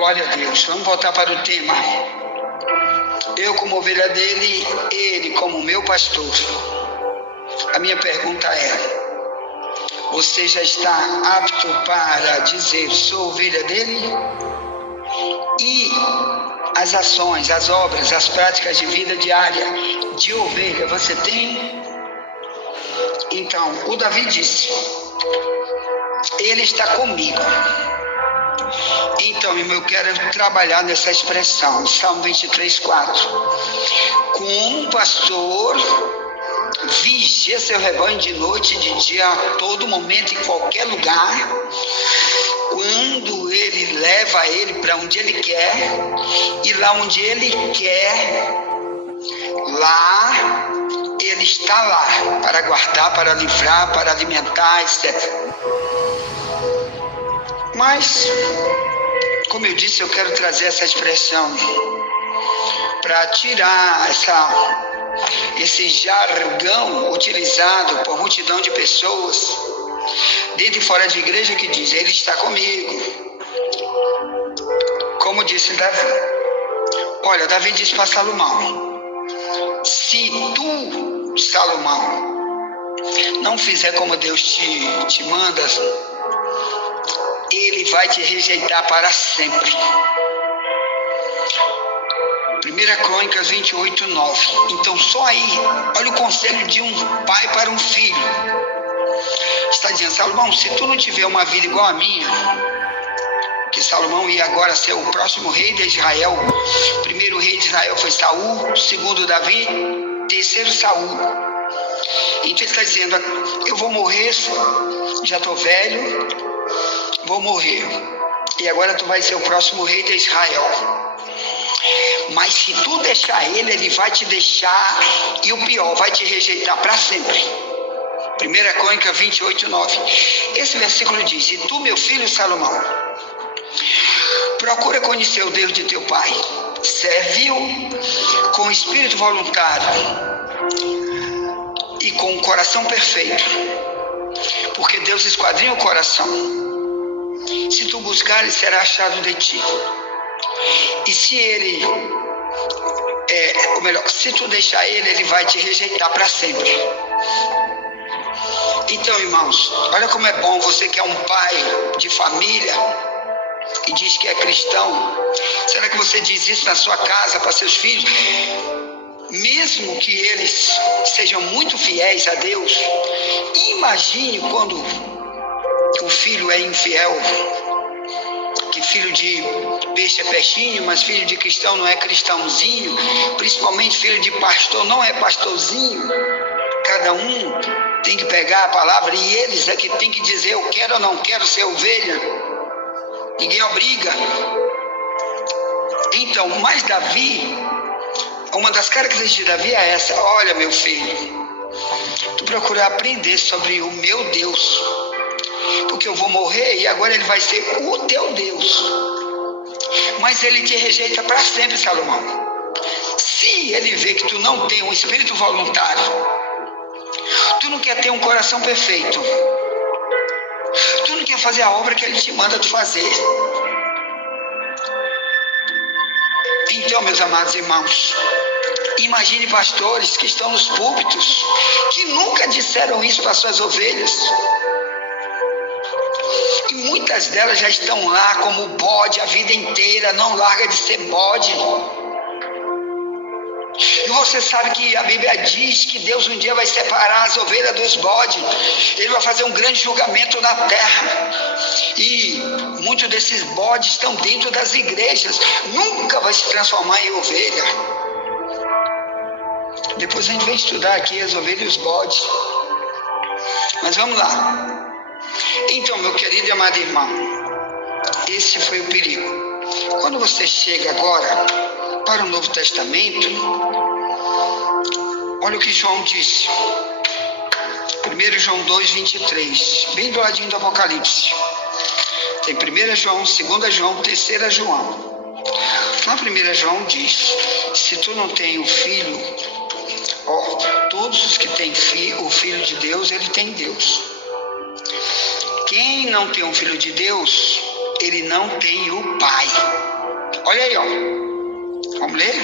Glória a Deus. Vamos voltar para o tema. Eu como ovelha dele, ele como meu pastor. A minha pergunta é: você já está apto para dizer sou ovelha dele? E as ações, as obras, as práticas de vida diária de ovelha você tem? Então, o Davi disse: ele está comigo. Então, irmão, eu quero trabalhar nessa expressão, Salmo 23:4. Como um pastor vigia seu rebanho de noite e de dia, a todo momento, em qualquer lugar, quando ele leva ele para onde ele quer, e lá onde ele quer, lá ele está lá, para guardar, para livrar, para alimentar, etc. Mas, como eu disse, eu quero trazer essa expressão para tirar esse jargão utilizado por multidão de pessoas, dentro e fora de igreja, que diz: ele está comigo. Como disse Davi. Olha, Davi disse para Salomão: se tu, Salomão, não fizer como Deus te manda, ele vai te rejeitar para sempre. 1 Crônicas 28:9. Então, só aí, olha o conselho de um pai para um filho. Está dizendo: Salomão, se tu não tiver uma vida igual a minha, que Salomão ia agora ser o próximo rei de Israel. O primeiro rei de Israel foi Saul, o segundo Davi, terceiro Saul. Então ele está dizendo: eu vou morrer, já estou velho, vou morrer. E agora tu vai ser o próximo rei de Israel. Mas se tu deixar ele, ele vai te deixar, e o pior, vai te rejeitar para sempre. 1 Crônica 28:9. Esse versículo diz: e tu, meu filho Salomão, procura conhecer o Deus de teu pai, serve-o com espírito voluntário e com um coração perfeito, porque Deus esquadrinha o coração. Se tu buscares, será achado de ti. E se ele, se tu deixar ele, ele vai te rejeitar para sempre. Então, irmãos, olha como é bom você que é um pai de família e diz que é cristão. Será que você diz isso na sua casa para seus filhos? Mesmo que eles sejam muito fiéis a Deus, imagine quando o filho é infiel. Que filho de peixe é peixinho, mas filho de cristão não é cristãozinho. Principalmente filho de pastor não é pastorzinho. Cada um tem que pegar a palavra e eles é que tem que dizer: eu quero ou não quero ser ovelha. Ninguém obriga. Então, mas Davi, uma das características de Davi é essa: olha, meu filho, tu procura aprender sobre o meu Deus, porque eu vou morrer e agora ele vai ser o teu Deus. Mas ele te rejeita para sempre, Salomão. Se ele vê que tu não tem um espírito voluntário, tu não quer ter um coração perfeito, tu não quer fazer a obra que ele te manda tu fazer. Então, meus amados irmãos, imagine pastores que estão nos púlpitos, que nunca disseram isso para suas ovelhas. E muitas delas já estão lá como bode a vida inteira, não larga de ser bode. E você sabe que a Bíblia diz que Deus um dia vai separar as ovelhas dos bodes. Ele vai fazer um grande julgamento na terra. E muitos desses bodes estão dentro das igrejas. Nunca vai se transformar em ovelha. Depois a gente vai estudar aqui as ovelhas e os bodes. Mas vamos lá. Então, meu querido e amado irmão, esse foi o perigo. Quando você chega agora para o Novo Testamento, olha o que João disse. 1 João 2:23, bem do ladinho do Apocalipse. Tem 1 João, 2 João, 3 João. Na 1 João diz: se tu não tem o Filho, todos os que têm o Filho de Deus, ele tem Deus. Quem não tem um Filho de Deus, ele não tem o Pai. Olha aí, ó. Vamos ler?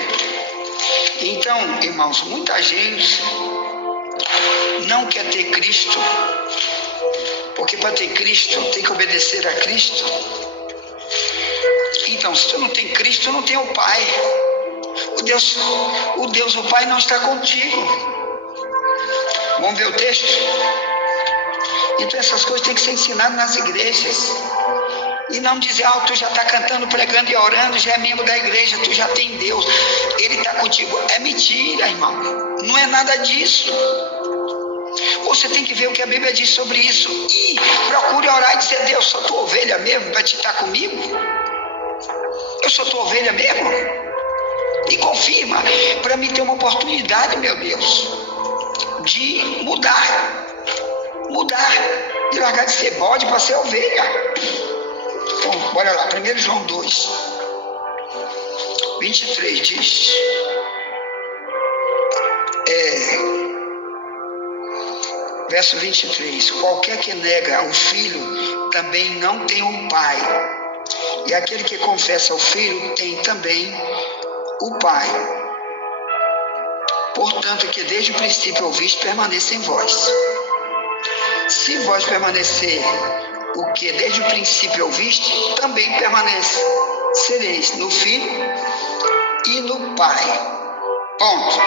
Então, irmãos, muita gente não quer ter Cristo, porque para ter Cristo tem que obedecer a Cristo. Então, se tu não tem Cristo, tu não tem o Pai. O Pai não está contigo. Vamos ver o texto? Então essas coisas têm que ser ensinadas nas igrejas. E não dizer, tu já está cantando, pregando e orando, já é membro da igreja, tu já tem Deus, Ele está contigo. É mentira, irmão. Não é nada disso. Você tem que ver o que a Bíblia diz sobre isso. E procure orar e dizer, Deus, sou tua ovelha mesmo para te estar comigo? Eu sou tua ovelha mesmo? E confirma, para mim ter uma oportunidade, meu Deus, de mudar, de largar de ser bode para ser ovelha. Então, bora lá, 1 João 2, 23 diz, verso 23, qualquer que nega o Filho também não tem o Pai, e aquele que confessa o Filho tem também o Pai. Portanto, que desde o princípio ouviste, permaneça em vós. Se vós permanecer o que desde o princípio ouviste, também permanecereis no Filho e no Pai. Ponto.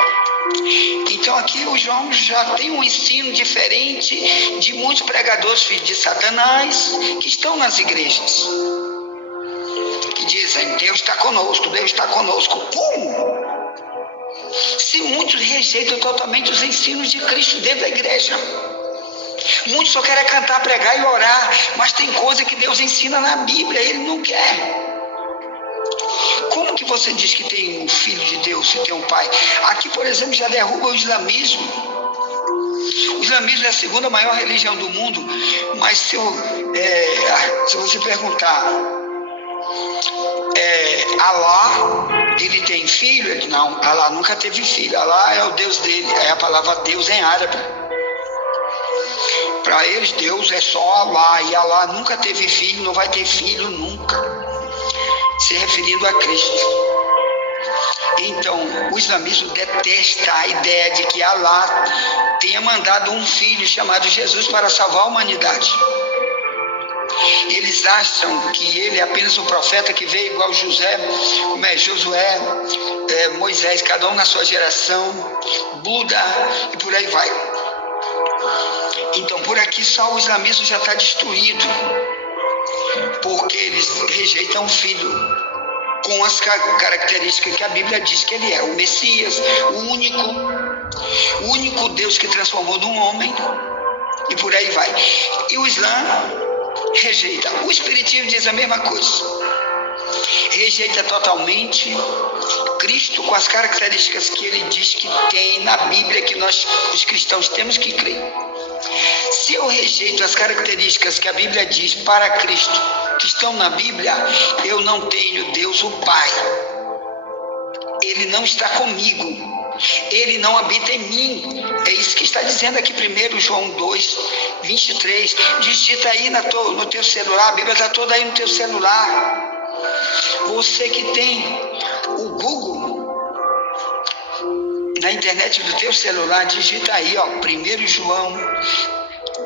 Então aqui o João já tem um ensino diferente de muitos pregadores filhos de Satanás que estão nas igrejas, que dizem, Deus está conosco, Deus está conosco. Como? Se muitos rejeitam totalmente os ensinos de Cristo dentro da igreja. Muitos só querem cantar, pregar e orar, mas tem coisa que Deus ensina na Bíblia, Ele não quer. Como que você diz que tem um filho de Deus, se tem um pai? Aqui, por exemplo, já derruba o islamismo. O islamismo é a segunda maior religião do mundo, mas se você perguntar, Alá, ele tem filho? Ele não, Alá nunca teve filho, Alá é o Deus dele, é a palavra Deus em árabe. Para eles, Deus é só Alá, e Alá nunca teve filho, não vai ter filho nunca, se referindo a Cristo. Então, o islamismo detesta a ideia de que Alá tenha mandado um filho chamado Jesus para salvar a humanidade. Eles acham que ele é apenas um profeta que veio igual Josué, Moisés, cada um na sua geração, Buda e por aí vai. Então, por aqui só o islamismo já está destruído, porque eles rejeitam o filho com as características que a Bíblia diz que ele é, o Messias, o único Deus que transformou num homem, e por aí vai. E o Islã rejeita. O Espiritismo diz a mesma coisa. Rejeita totalmente Cristo com as características que ele diz que tem na Bíblia, que nós, os cristãos, temos que crer. Se eu rejeito as características que a Bíblia diz para Cristo, que estão na Bíblia, eu não tenho Deus o Pai. Ele não está comigo. Ele não habita em mim. É isso que está dizendo aqui 1 João 2, 23. Digita aí no teu celular, a Bíblia está toda aí no teu celular. Você que tem o Google na internet do teu celular, digita aí, 1 João,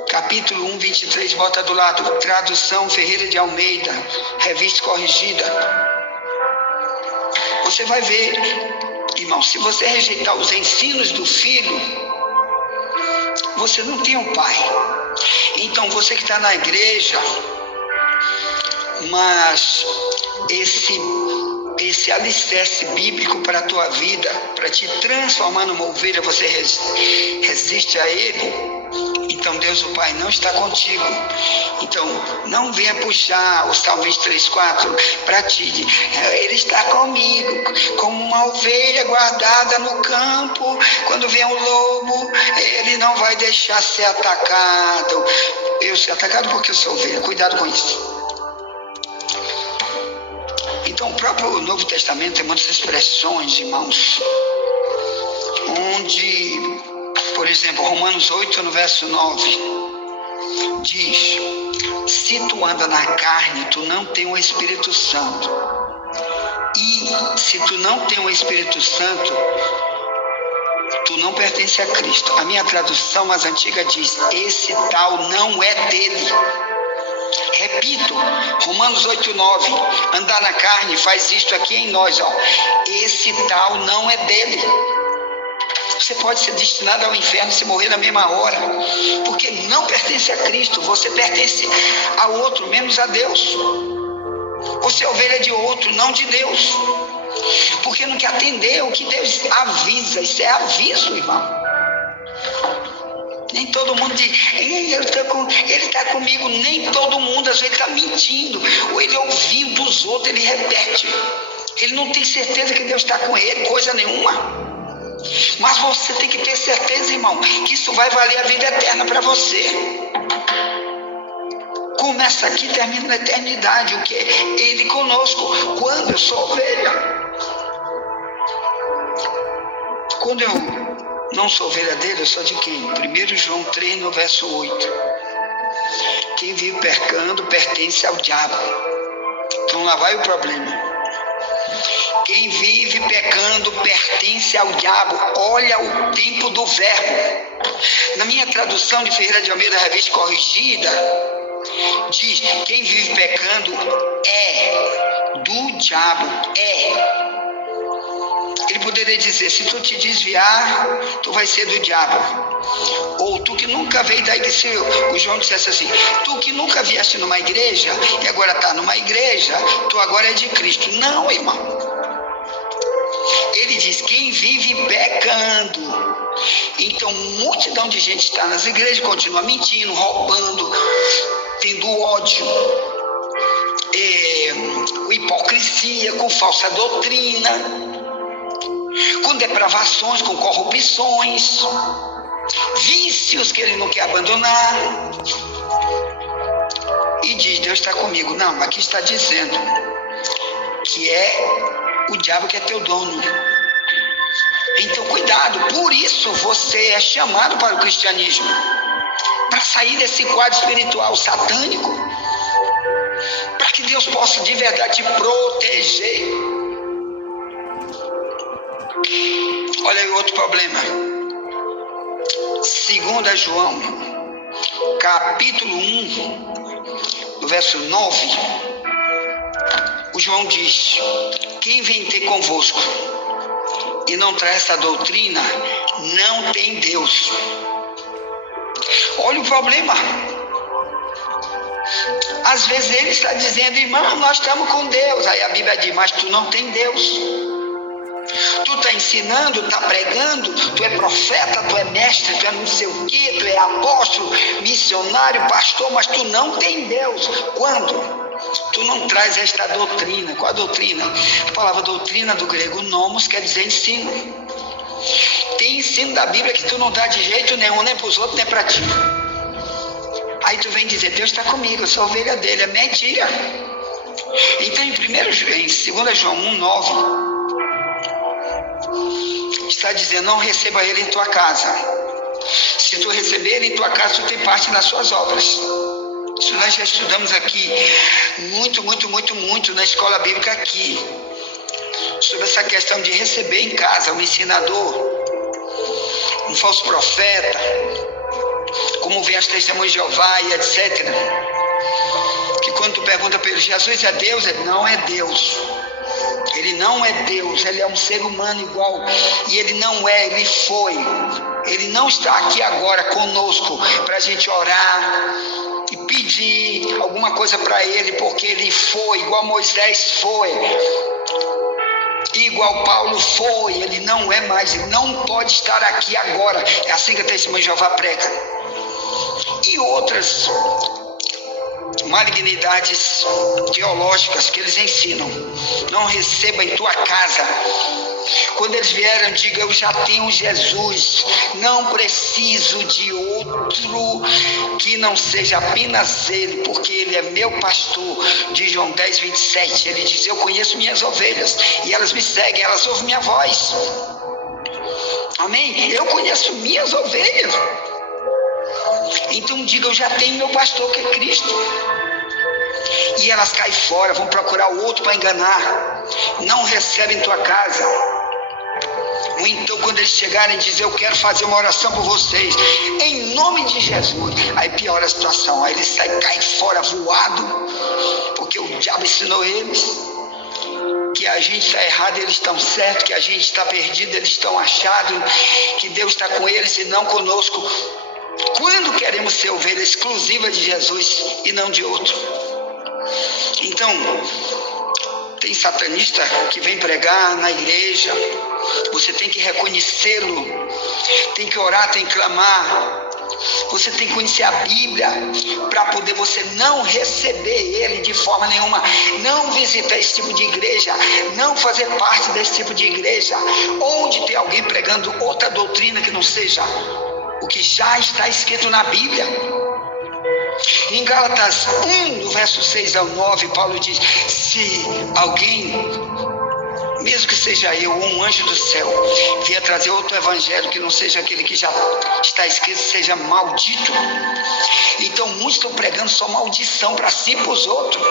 capítulo 1, 23, bota do lado, tradução Ferreira de Almeida, revista corrigida. Você vai ver, irmão, se você rejeitar os ensinos do Filho, você não tem um Pai. Então, você que está na igreja, mas esse alicerce bíblico para a tua vida, para te transformar numa ovelha, você resiste a ele, então Deus o Pai não está contigo. Então não venha puxar o Salmo 23:4 para ti. Ele está comigo, como uma ovelha guardada no campo. Quando vem um lobo, ele não vai deixar ser atacado. Eu ser atacado porque eu sou ovelha, cuidado com isso. Então, o próprio Novo Testamento tem muitas expressões, irmãos, onde, por exemplo, Romanos 8, no verso 9, diz: Se tu anda na carne, tu não tem o Espírito Santo. E se tu não tem o Espírito Santo, tu não pertence a Cristo. A minha tradução mais antiga diz: esse tal não é dele. Repito, Romanos 8:9, andar na carne faz isto aqui em nós, ó. Esse tal não é dele. Você pode ser destinado ao inferno se morrer na mesma hora, porque não pertence a Cristo. Você pertence a outro, menos a Deus. Você é ovelha de outro, não de Deus, porque não quer atender o que Deus avisa. Isso é aviso, irmão. Nem todo mundo diz: ele está comigo. Nem todo mundo, às vezes, está mentindo, ou ele ouviu dos outros, ele repete. Ele não tem certeza que Deus está com ele, coisa nenhuma. Mas você tem que ter certeza, irmão, que isso vai valer a vida eterna para você. Começa aqui, termina na eternidade. O que? Ele conosco. Quando eu sou ovelha. Quando eu não sou ovelha dele, eu sou de quem? 1 João 3, no verso 8. Quem vive pecando pertence ao diabo. Então lá vai o problema. Quem vive pecando pertence ao diabo. Olha o tempo do verbo. Na minha tradução de Ferreira de Almeida, revista corrigida, diz: quem vive pecando é do diabo. Ele poderia dizer: se tu te desviar, tu vai ser do diabo. Ou tu que nunca veio da igreja. Se o João dissesse assim: tu que nunca vieste numa igreja e agora está numa igreja, tu agora é de Cristo. Não, irmão. Ele diz: quem vive pecando. Então, multidão de gente está nas igrejas, continua mentindo, roubando, tendo ódio, com hipocrisia, com falsa doutrina, com depravações, com corrupções, vícios que ele não quer abandonar. E diz: Deus está comigo. Não, aqui está dizendo que é o diabo que é teu dono. Então cuidado. Por isso você é chamado para o cristianismo, para sair desse quadro espiritual satânico, para que Deus possa de verdade te proteger. Olha aí outro problema. 2 João capítulo 1, no verso 9, o João diz: quem vem ter convosco e não traz essa doutrina, não tem Deus. Olha o problema. Às vezes ele está dizendo: irmão, nós estamos com Deus. Aí a Bíblia diz: mas tu não tem Deus. Tu está ensinando, está pregando, tu é profeta, tu é mestre, tu é não sei o que, tu é apóstolo, missionário, pastor, mas tu não tem Deus. Quando? Tu não traz esta doutrina. Qual a doutrina? A palavra doutrina do grego nomos quer dizer ensino. Tem ensino da Bíblia que tu não dá de jeito nenhum, nem para os outros, nem para ti. Aí tu vem dizer: Deus está comigo, eu sou ovelha dele. É mentira. Então em 2 João 1,9 está dizendo: não receba ele em tua casa. Se tu receber ele em tua casa, tu tem parte nas suas obras. Isso nós já estudamos aqui muito na escola bíblica aqui, sobre essa questão de receber em casa um ensinador, um falso profeta, como vem as testemunhas de Jeová e etc. Que quando tu pergunta para ele: Jesus é Deus? Ele não é Deus. Ele não é Deus, ele é um ser humano igual. E ele não é, ele foi. Ele não está aqui agora conosco para a gente orar e pedir alguma coisa para ele, porque ele foi, igual Moisés foi, igual Paulo foi. Ele não é mais, ele não pode estar aqui agora. É assim que a testemunha de Jeová prega. E outras malignidades teológicas que eles ensinam: não receba em tua casa. Quando eles vieram, diga: eu já tenho Jesus, não preciso de outro que não seja apenas ele, porque ele é meu pastor. De João 10, 27, ele diz: eu conheço minhas ovelhas e elas me seguem, elas ouvem minha voz. Amém? Eu conheço minhas ovelhas. Então diga, eu já tenho meu pastor que é Cristo. E elas caem fora, vão procurar o outro para enganar, não recebem tua casa. Ou então quando eles chegarem dizer, eu quero fazer uma oração por vocês, em nome de Jesus, aí piora a situação, aí eles caem fora voado, porque o diabo ensinou eles que a gente está errado, eles estão certos, que a gente está perdido, eles estão achados, que Deus está com eles e não conosco. Quando queremos ser ovelha exclusiva de Jesus e não de outro. Então, tem satanista que vem pregar na igreja, você tem que reconhecê-lo, tem que orar, tem que clamar. Você tem que conhecer a Bíblia para poder você não receber ele de forma nenhuma, não visitar esse tipo de igreja, não fazer parte desse tipo de igreja, onde tem alguém pregando outra doutrina que não seja o que já está escrito na Bíblia. Em Gálatas 1, do verso 6 ao 9, Paulo diz, se alguém, mesmo que seja eu ou um anjo do céu, vier trazer outro evangelho que não seja aquele que já está escrito, seja maldito. Então muitos estão pregando só maldição para si e para os outros.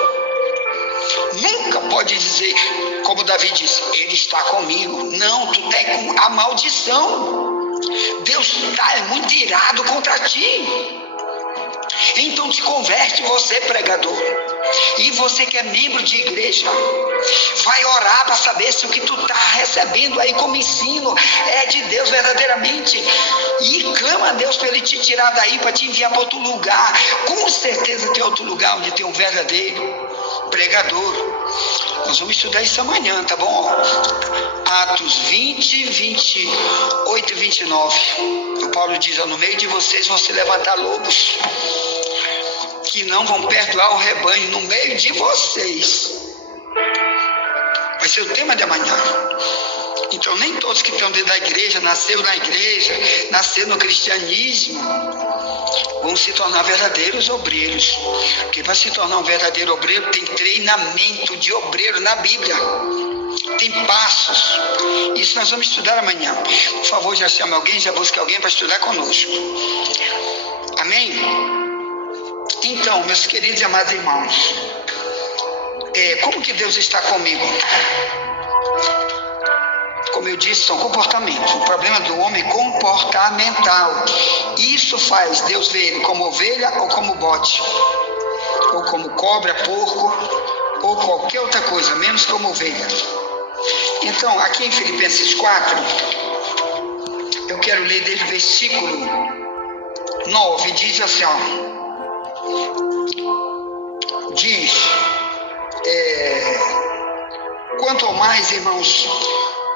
Nunca pode dizer, como Davi disse, ele está comigo. Não, tu está com a maldição. Deus está muito irado contra ti. Então te converte, você pregador, e você que é membro de igreja, vai orar para saber se o que tu está recebendo aí como ensino é de Deus verdadeiramente, e clama a Deus para ele te tirar daí, para te enviar para outro lugar. Com certeza tem outro lugar onde tem um verdadeiro pregador. Nós vamos estudar isso amanhã, tá bom? Atos 20, 28 e 29. O Paulo diz, no meio de vocês vão se levantar lobos, que não vão perdoar o rebanho no meio de vocês. Vai ser o tema de amanhã. Então nem todos que estão dentro da igreja, nasceram na igreja, nasceram no cristianismo, vão se tornar verdadeiros obreiros. Porque para se tornar um verdadeiro obreiro, tem treinamento de obreiro na Bíblia. Tem passos. Isso nós vamos estudar amanhã. Por favor, já chame alguém, já busque alguém para estudar conosco. Amém? Então, meus queridos e amados irmãos, como que Deus está comigo? Como eu disse, são comportamentos. O problema do homem é comportamental. Isso faz Deus ver ele como ovelha ou como bode, ou como cobra, porco, ou qualquer outra coisa, menos como ovelha. Então, aqui em Filipenses 4, eu quero ler desde o versículo 9, diz assim, diz, quanto ao mais, irmãos,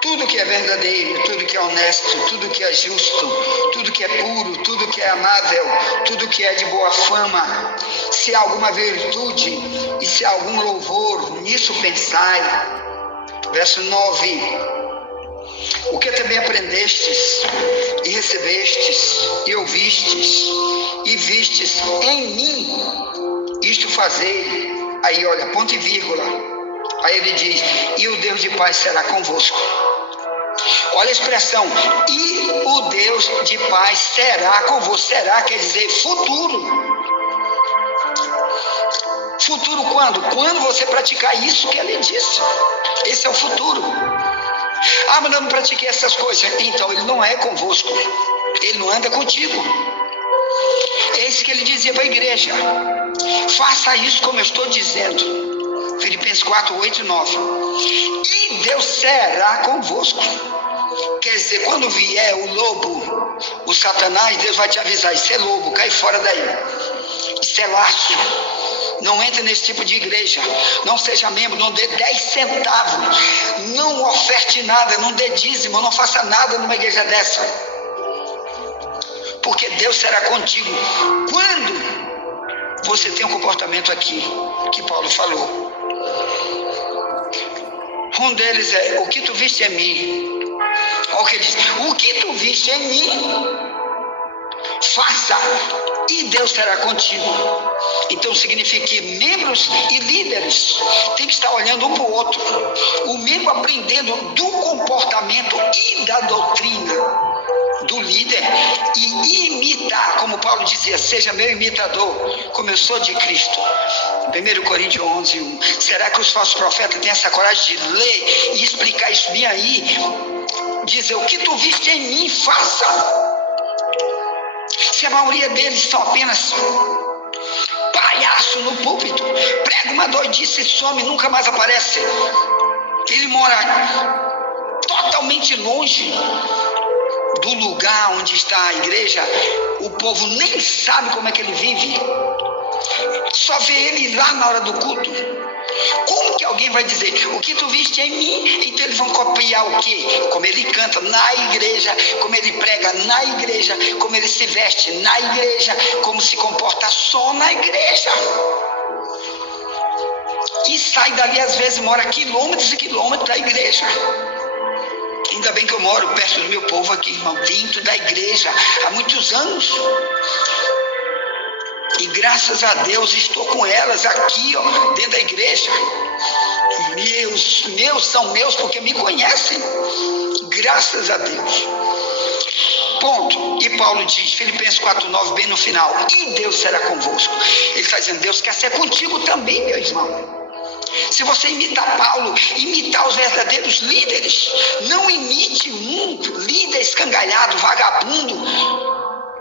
tudo que é verdadeiro, tudo que é honesto, tudo que é justo, tudo que é puro, tudo que é amável, tudo que é de boa fama, se há alguma virtude e se há algum louvor, nisso pensai. Verso 9, o que também aprendestes e recebestes e ouvistes e vistes em mim, isto fazei. Aí olha, ponto e vírgula. Aí ele diz, e o Deus de paz será convosco. Olha a expressão, e o Deus de paz será convosco. Será quer dizer futuro. Futuro quando? Quando você praticar isso que ele disse. Esse é o futuro. Mas eu não pratiquei essas coisas. Então ele não é convosco. Ele não anda contigo. É isso que ele dizia para a igreja. Faça isso como eu estou dizendo. Filipenses 4, 8 e 9. E Deus será convosco. Quer dizer, quando vier o lobo, o Satanás, Deus vai te avisar, isso é lobo, cai fora daí. Isso é laço. Não entre nesse tipo de igreja. Não seja membro, não dê 10 centavos. Não oferte nada, não dê dízimo, não faça nada numa igreja dessa. Porque Deus será contigo. Quando você tem um comportamento aqui, que Paulo falou. Um deles é, o que tu viste em mim. Olha o que ele diz, o que tu viste em mim, faça. e Deus será contigo. Então significa que membros e líderes têm que estar olhando um para o outro. O membro aprendendo do comportamento e da doutrina do líder e imitar, como Paulo dizia, seja meu imitador, como eu sou de Cristo. 1 Coríntios 11:1. Será que os falsos profetas têm essa coragem de ler e explicar isso bem aí? Dizer, o que tu viste em mim, faça. Se a maioria deles são apenas palhaço no púlpito, prega uma doidice e some, nunca mais aparece. Ele mora totalmente longe do lugar onde está a igreja, o povo nem sabe como é que ele vive, só vê ele lá na hora do culto. Como que alguém vai dizer, o que tu viste em mim? Então eles vão copiar o quê? Como ele canta na igreja, como ele prega na igreja, como ele se veste na igreja, como se comporta só na igreja. E sai dali, às vezes mora quilômetros e quilômetros da igreja. Ainda bem que eu moro perto do meu povo aqui, irmão, dentro da igreja, há muitos anos. E graças a Deus estou com elas aqui, ó, dentro da igreja. Meus são meus porque me conhecem. Graças a Deus. Ponto. E Paulo diz, Filipenses 4:9, bem no final, e Deus será convosco. Ele está dizendo, Deus quer ser contigo também, meu irmão. Se você imitar Paulo, imitar os verdadeiros líderes, não imite um líder escangalhado, vagabundo,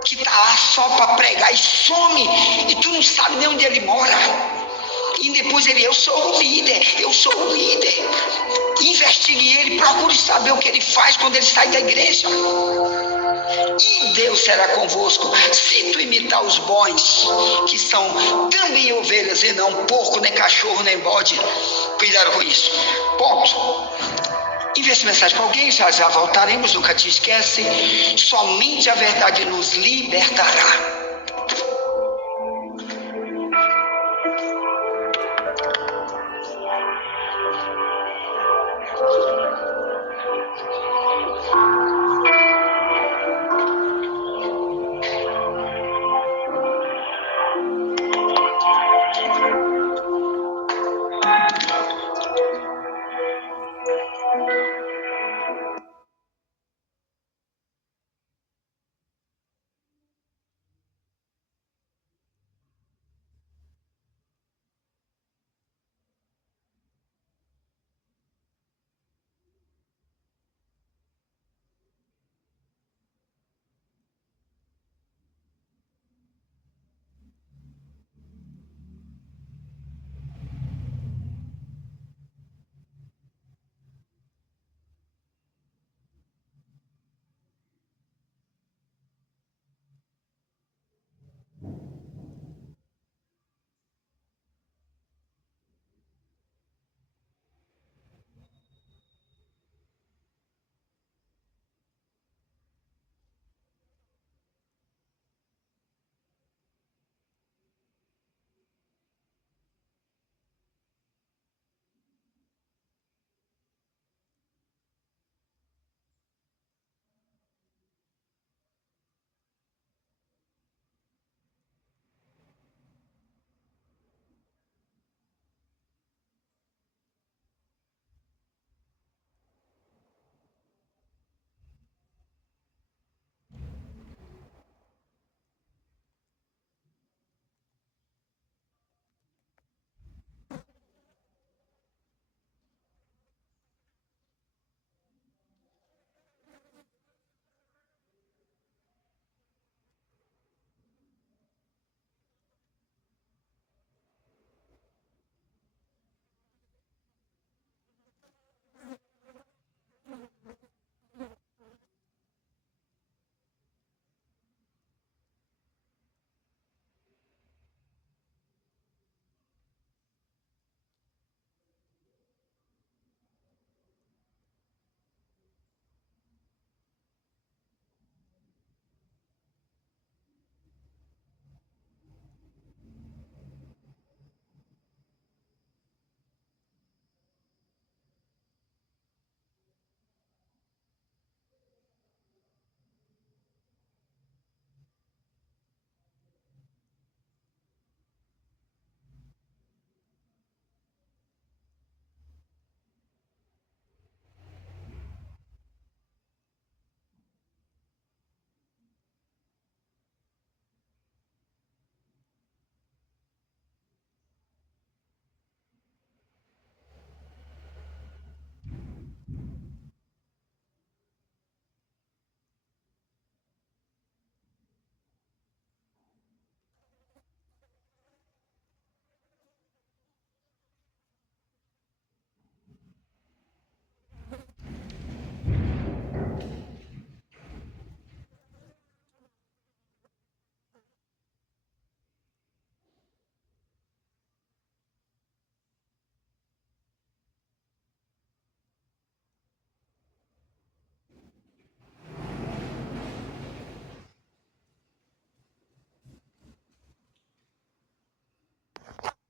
que está lá só para pregar e some, e tu não sabe nem onde ele mora. E depois ele, eu sou o líder. Investigue ele, procure saber o que ele faz quando ele sai da igreja. E Deus será convosco, se tu imitar os bons, que são também ovelhas e não porco, nem cachorro, nem bode. Cuidado com isso. Ponto. Envie essa mensagem para alguém, já voltaremos, nunca te esquece. Somente a verdade nos libertará.